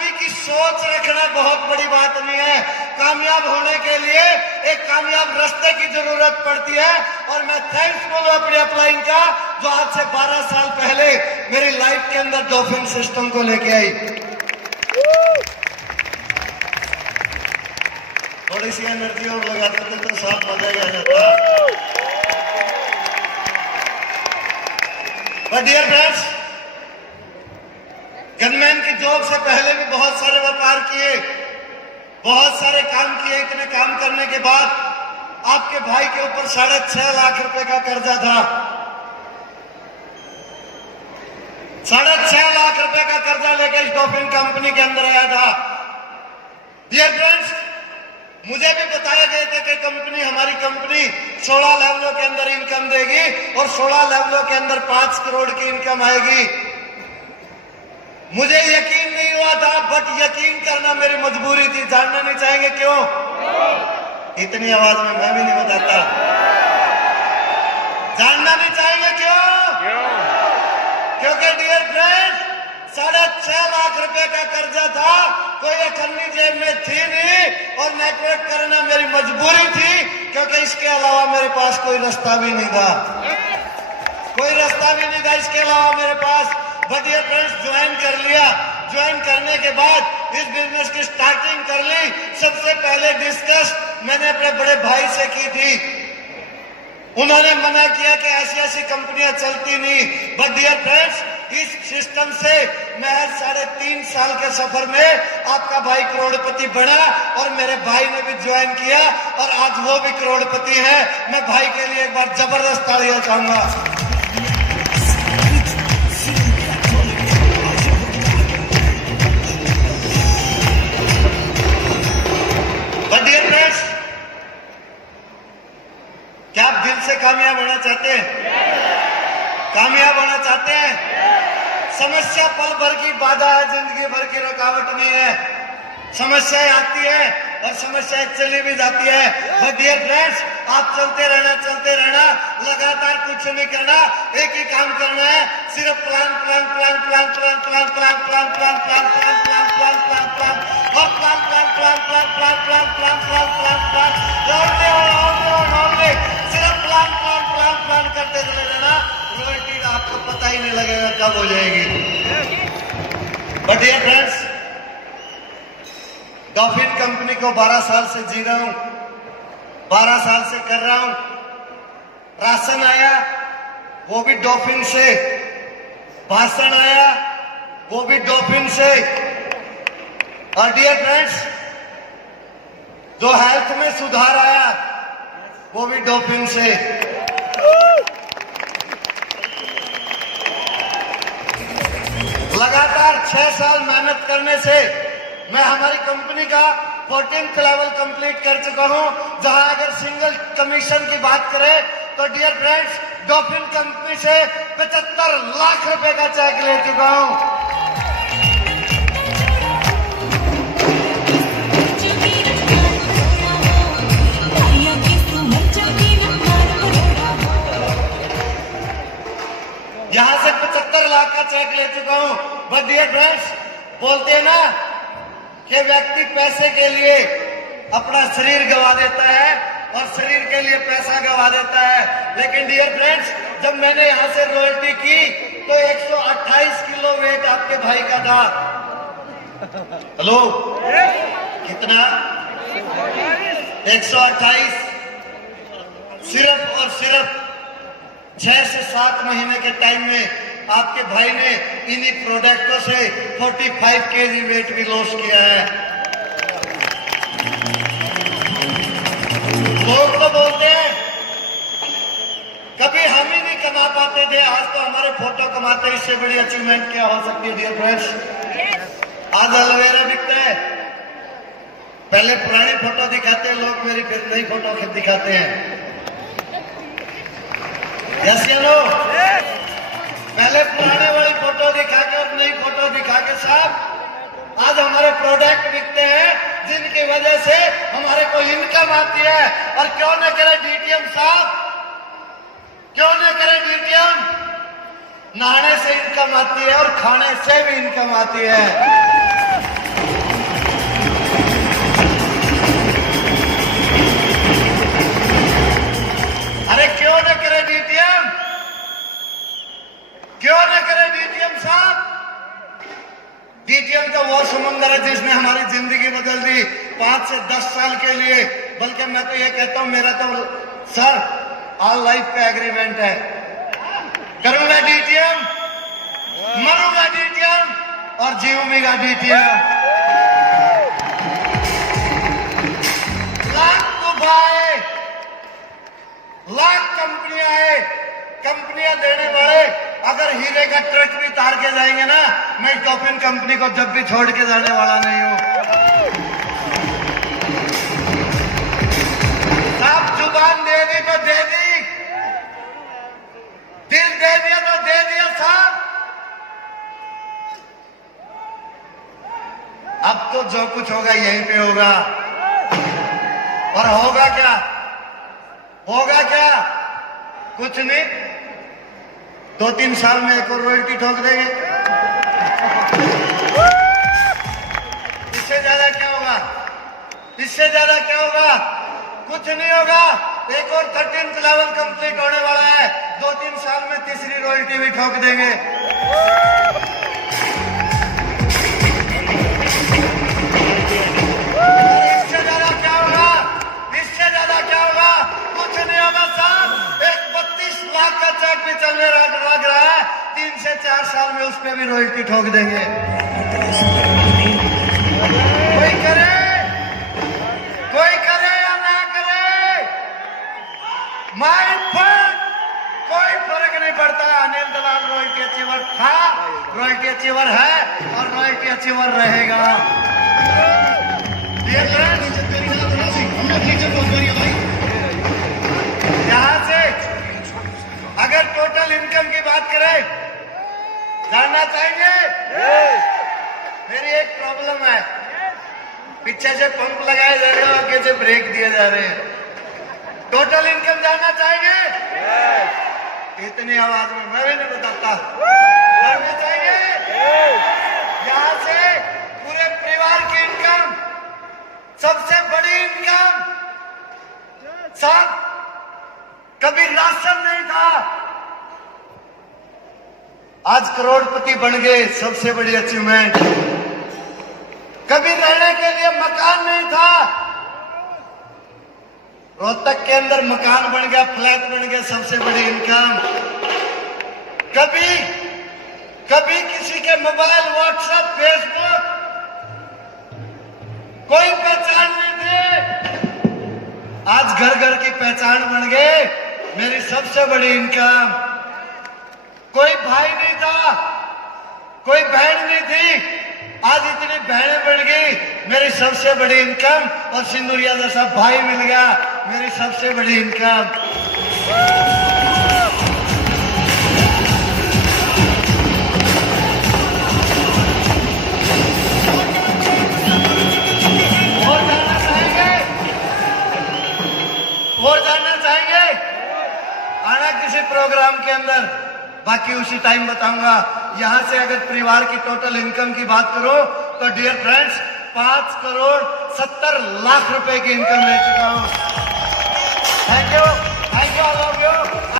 कामयाबी की सोच रखना बहुत बड़ी बात नहीं है। कामयाब होने के लिए एक कामयाब रास्ते की जरूरत पड़ती है। और मैं थैंक्स बोलूं अपने अपलाइन का, जो आज से 12 साल पहले मेरी लाइफ के अंदर डॉल्फिन सिस्टम को लेके आई। थोड़ी सी एनर्जी और लगाते थे तो सब मजा ही आ जाता। बट डियर फ्रेंड्स, गनमैन की जॉब से पहले भी बहुत सारे व्यापार किए, बहुत सारे काम किए। इतने काम करने के बाद आपके भाई के ऊपर 6.5 लाख रुपए का कर्जा था। 6.5 लाख रुपए का कर्जा लेकर इस डॉल्फिन कंपनी के अंदर आया था। डियर फ्रेंड्स, मुझे भी बताया गया था कि हमारी कंपनी 16 लेवलों के अंदर इनकम देगी और 16 लेवलों के अंदर 5 करोड़ की इनकम आएगी। मुझे यकीन नहीं हुआ था, बट यकीन करना मेरी मजबूरी थी। जानना नहीं चाहेंगे क्यों? इतनी आवाज में मैं भी नहीं बताता। जानना नहीं चाहेंगे क्यों? क्योंकि डियर फ्रेंड्स, 6.5 लाख रुपए का कर्जा था, कोई अठन्नी जेब में थी नहीं, और नेटवर्क करना मेरी मजबूरी थी, क्योंकि इसके अलावा मेरे पास कोई रास्ता भी नहीं था। कोई रास्ता भी नहीं था इसके अलावा मेरे पास। बट डियर फ्रेंड्स, ज्वाइन कर लिया। ज्वाइन करने के बाद इस बिजनेस की स्टार्टिंग कर ली। सबसे पहले डिस्कस मैंने अपने बड़े भाई से की थी। उन्होंने मना किया कि ऐसी ऐसी कंपनियां चलती नहीं। बट डियर फ्रेंड्स, इस सिस्टम से महज 3.5 साल के सफर में आपका भाई करोड़पति बना, और मेरे भाई ने भी ज्वाइन किया और आज वो भी करोड़पति है। मैं भाई के लिए एक बार जबरदस्त तालियां चाहूंगा। बट डियर फ्रेंड्स, क्या आप दिल से कामयाब होना चाहते हैं? कामयाब होना चाहते हैं? समस्या पल भर की बाधा है, जिंदगी भर की रुकावट नहीं है। समस्याएं आती है और समस्याएं चली भी जाती है। बट डियर फ्रेंड्स, आप चलते रहना, लगातार कुछ नहीं करना, एक ही काम करना है, सिर्फ प्लान और प्लान सिर्फ प्लान करते चले जाना। रॉयल्टी आपको पता ही नहीं लगेगा कब हो जाएगी। But dear friends, dolphin company को 12 साल से जी रहा हूं, 12 साल से कर रहा हूं। राशन आया वो भी डॉल्फिन से, भाषण आया वो भी डॉल्फिन से। और डियर फ्रेंड्स, जो हेल्थ में सुधार आया वो भी डॉल्फिन से। लगातार 6 साल मेहनत करने से मैं हमारी कंपनी का 14th लेवल कंप्लीट कर चुका हूं, जहां अगर सिंगल कमीशन की बात करें तो डियर फ्रेंड्स, डॉल्फिन कंपनी से 75 लाख रुपए का चेक ले चुका हूं। यहां से 75 लाख का चेक ले चुका हूं। बट डियर फ्रेंड्स, बोलते हैं ना कि व्यक्ति पैसे के लिए अपना शरीर गंवा देता है और शरीर के लिए पैसा गंवा देता है। लेकिन डियर फ्रेंड्स, जब मैंने यहां से रॉयल्टी की तो 128 किलो वेट आपके भाई का था। हेलो, कितना? 128। सिर्फ और सिर्फ 6 से 7 महीने के टाइम में आपके भाई ने इन्हीं प्रोडक्टों से 45 केजी वेट भी लॉस किया है। लोग तो बोलते हैं कभी हम ही नहीं कमा पाते थे, आज तो हमारे फोटो कमाते हैं, इससे बड़ी अचीवमेंट क्या हो सकती है डियर फ्रेंड्स? आज एलोवेरा बिकता है। पहले पुरानी फोटो दिखाते हैं लोग, मेरी फिर नई फोटो दिखाते हैं। यस या नो? पहले पुराने वाली फोटो दिखा के और नई फोटो दिखा के साहब आज हमारे प्रोडक्ट बिकते हैं, जिनकी वजह से हमारे को इनकम आती है। और क्यों न करे डीटीएम साहब, क्यों न करे डीटीएम? नहाने से इनकम आती है और खाने से भी इनकम आती है। डीटीएम तो वो समुंदर है जिसने हमारी जिंदगी बदल दी 5 से 10 साल के लिए। बल्कि मैं तो ये कहता हूं, मेरा तो सर ऑल लाइफ का एग्रीमेंट है। करूंगा डीटीएम, मरूंगा डीटीएम और जीऊंगा डीटीएम। लाख तोहफा आए, लाख कंपनियां आए, कंपनियां देने वाले अगर हीरे का ट्रक भी तार के जाएंगे ना, मैं टॉफिन कंपनी को जब भी छोड़ के जाने वाला नहीं हूं। साहब जुबान दे दी तो दे दी, दिल दे दिया तो दे दिया साहब। अब तो जो कुछ होगा यहीं पे होगा। और होगा क्या? होगा क्या? कुछ नहीं, 2-3 साल में एक और रॉयल्टी ठोक देंगे। इससे ज्यादा क्या होगा? इससे ज्यादा क्या होगा? कुछ नहीं होगा। एक और 13th लेवल कंप्लीट होने वाला है, 2-3 साल में तीसरी रॉयल्टी भी ठोक देंगे। इससे ज्यादा क्या होगा? इससे ज्यादा क्या होगा? कुछ नहीं होगा साहब। एक 32 लाख का चेक भी चलने लग रहा है, 3 से 4 साल में उस पर भी रॉयल्टी ठोक देंगे। कोई करे, कोई करे या ना करे, माइंड फर्क, कोई फर्क नहीं पड़ता। अनिल दलाल रॉयल्टी अचीवर था, रॉयल्टी अचीवर है और रॉयल्टी अचीवर रहेगा। यहां से अगर टोटल इनकम की बात करें, जानना चाहेंगे? मेरी एक प्रॉब्लम है, पीछे से पंप लगाए जा रहे हैं, आगे से ब्रेक दिए जा रहे हैं। टोटल इनकम जानना चाहेंगे? इतनी आवाज में मैं भी नहीं बताता। जानना चाहेंगे? यहां से पूरे परिवार की इनकम, सबसे बड़ी इनकम साहब, कभी राशन नहीं था, आज करोड़पति बन गए, सबसे बड़ी अचीवमेंट। कभी रहने के लिए मकान नहीं था, रोहतक के अंदर मकान बन गया, फ्लैट बन गया, सबसे बड़ी इनकम। कभी किसी के मोबाइल, व्हाट्सएप, फेसबुक कोई पहचान नहीं थी, आज घर घर की पहचान बन गए, मेरी सबसे बड़ी इनकम। कोई भाई नहीं था, कोई बहन नहीं थी, आज इतनी बहनें बढ़ गई, मेरी सबसे बड़ी इनकम। और सिंदूरिया जैसा भाई मिल गया, मेरी सबसे बड़ी इनकम। और जानना चाहेंगे? आना किसी प्रोग्राम के अंदर, बाकी उसी टाइम बताऊंगा। यहां से अगर परिवार की टोटल इनकम की बात करो तो डियर फ्रेंड्स 5 करोड़ 70 लाख रुपए की इनकम ले चुका हूं। Thank you all.